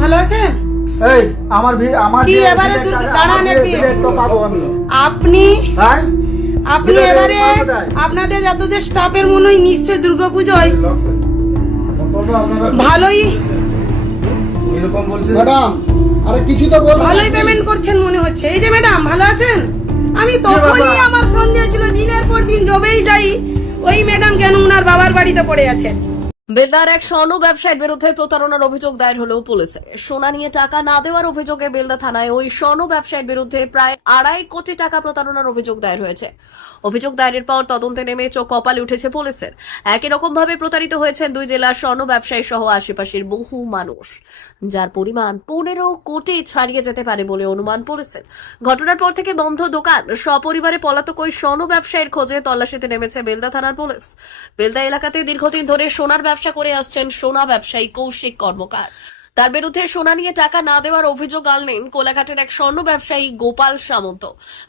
ভালো আছেন? এই আমার ভি- আমার কি এবারে দাঁড়ান পাবো আমি। আপনি হ্যাঁ? আপনি এবারে আপনাদের যত যে স্টাফের মনে হয় নিশ্চয় দুর্গাপুজোয়। ভালোই ম্যাডাম আরে কিছু তো বল ভালোই পেমেন্ট করছেন মনে হচ্ছে। এই যে ম্যাডাম ভালো আছেন? আমি তখনই আমার সন্দেহ ছিল দিনের পর দিন জবেই যাই ওই ম্যাডাম কেন উনার বাবার বাড়িতে পড়ে আছেন? বেলদার এক স্বর্ণ ব্যবসায়ীর বিরুদ্ধে প্রতারণার অভিযোগ দায়ের হলো পুলিশে। সোনা নিয়ে টাকা না দেওয়ার অভিযোগে বেলদা থানায় ওই স্বর্ণ ব্যবসায়ীর বিরুদ্ধে প্রায় আড়াই কোটি টাকা প্রতারণার অভিযোগ দায়ের হয়েছে। অভিযোগ দায়েরের পর তদন্তে নেমে চোখ কপালে উঠেছে পুলিশের। একই রকম ভাবে প্রতারিত হয়েছেন দুই জেলার স্বর্ণ ব্যবসায়ী সহ আশেপাশের বহু মানুষ। যার পরিমাণ পনেরো কোটি ছাড়িয়ে যেতে পারে বলে অনুমান পুলিশের। ঘটনার পর থেকে বন্ধ দোকান। সপরিবারে পলাতক ওই স্বর্ণ ব্যবসায়ীর খোঁজে তল্লাশিতে নেমেছে বেলদা থানার পুলিশ। বেলদা এলাকাতে দীর্ঘদিন ধরে সোনার ব্যবসা করে আসছেন সোনা ব্যবসায়ী কৌশিক কর্মকার। তার বিরুদ্ধে সোনা নিয়ে টাকা না দেওয়ার অভিযোগ আনলেন কোলাঘাটের এক স্বর্ণ ব্যবসায়ী গোপাল সামন্ত।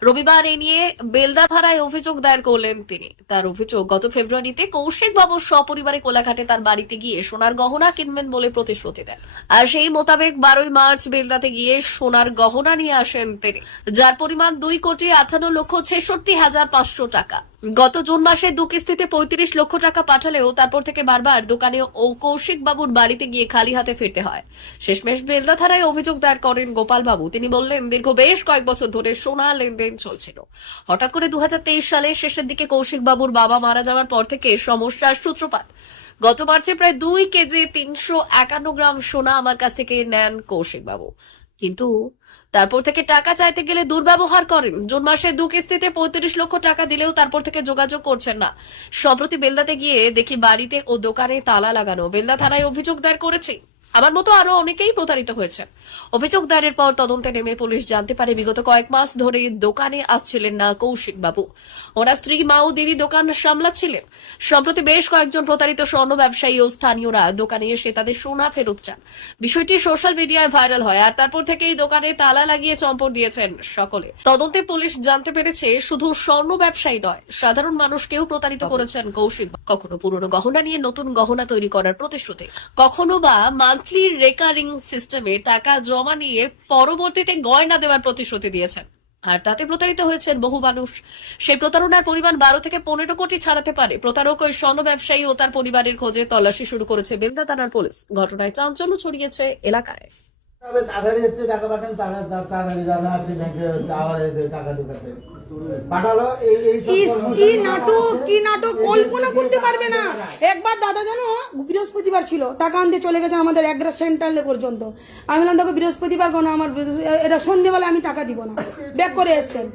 রবিবার এ নিয়ে বেলদা থানায় অভিযোগ দায়ের করলেন তিনি। তার অভিযোগ, গত ফেব্রুয়ারিতে কৌশিক বাবু সপরিবারে কোলাঘাটে তার বাড়িতে গিয়ে সোনার গহনা কিনবেন বলে প্রতিশ্রুতি দেন। আর সেই মোতাবেক বারোই মার্চ বেলদাতে গিয়ে সোনার গহনা নিয়ে আসেন তিনি, যার পরিমাণ দুই কোটি আটান্ন লক্ষ ছেষট্টি হাজার পাঁচশো টাকা। গত জুন মাসে দু কিস্তিতে পঁয়ত্রিশ লক্ষ টাকা পাঠালেও তারপর থেকে বারবার দোকানে ও কৌশিক বাবুর বাড়িতে গিয়ে খালি হাতে ফিরতে হয়। শেষমেশ বেলদা থানায় অভিযোগ দায়ের করেন গোপাল বাবু তিনি বললেন, দীর্ঘ বেশ কয়েক বছর ধরে সোনা লেনদেন চলছিল। হঠাৎ করে দু সালে শেষের দিকে কৌশিক বাবুর বাবা মারা যাওয়ার পর থেকে সমস্যার সূত্রপাত। গত মার্চে প্রায় দুই কেজি তিনশো একান্ন গ্রাম সোনা আমার কাছ থেকে নেন কৌশিক বাবু কিন্তু তারপর থেকে টাকা চাইতে গেলে দুর্ব্যবহার করেন। জুন মাসে দু কিস্তিতে পঁয়ত্রিশ লক্ষ টাকা দিলেও তারপর থেকে যোগাযোগ করছেন না। সম্প্রতি বেলদাতে গিয়ে দেখি বাড়িতে ও দোকানে তালা লাগানো। বেলদা থানায় অভিযোগ দায়ের করেছে। আমার মতো আরও অনেকেই প্রতারিত হয়েছে অভিযোগ দায়েরের পর তদন্তে নেমে পুলিশ জানতে পারে, বিগত কয়েক মাস ধরে দোকানে আসছিলেন না কৌশিক বাবু ওনার স্ত্রী, মা ও দিদি দোকান সামলাচ্ছিলেন। সম্প্রতি বেশ কয়েকজন প্রতারিত স্বর্ণ ব্যবসায়ী ও স্থানীয়রা দোকানে এসে তাদের সোনা ফেরত চান। বিষয়টি সোশ্যাল মিডিয়ায় ভাইরাল হয়, আর তারপর থেকেই দোকানে তালা লাগিয়ে চম্পট দিয়েছেন সকলে। তদন্তে পুলিশ জানতে পেরেছে, শুধু স্বর্ণ ব্যবসায়ী নয়, সাধারণ মানুষকেও প্রতারিত করেছেন কৌশিক কখনো পুরনো গহনা নিয়ে নতুন গহনা তৈরি করার প্রতিশ্রুতি, কখনো বা মান্থলি রেকারিং সিস্টেমে টাকা জমা নিয়ে পরবর্তীতে গয়না দেওয়ার প্রতিশ্রুতি দিয়েছেন। আর তাতে প্রতারিত হয়েছেন বহু মানুষ। সেই প্রতারণার পরিমাণ বারো থেকে পনেরো কোটি ছাড়াতে পারে। প্রতারক, ওই স্বর্ণ ব্যবসায়ী ও তার পরিবারের খোঁজে তল্লাশি শুরু করেছে বেলদা থানার পুলিশ। ঘটনায় চাঞ্চল্য ছড়িয়েছে এলাকায়। তবে তাড়াতাড়ি হচ্ছে টাকা পাঠান তাড়া- তাড়া- তাড়াতাড়ি দাদা আছে ব্যাংকে আবার টাকা ঢুকাতে। পাঠালো এই এই সব ইস, কর্মচারী কি নাটক কি নাটক কল্পনা করতে পারবে না। একবার দাদা জানো বৃহস্পতিবার ছিল টাকা আনতে চলে গেছেন আমাদের পর্যন্ত। আমি বললাম বৃহস্পতিবার কোনো আমার এটা সন্ধেবেলা আমি টাকা দিব না। ব্যাক করে এসছেন।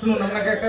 শুনুন আপনাকে একটা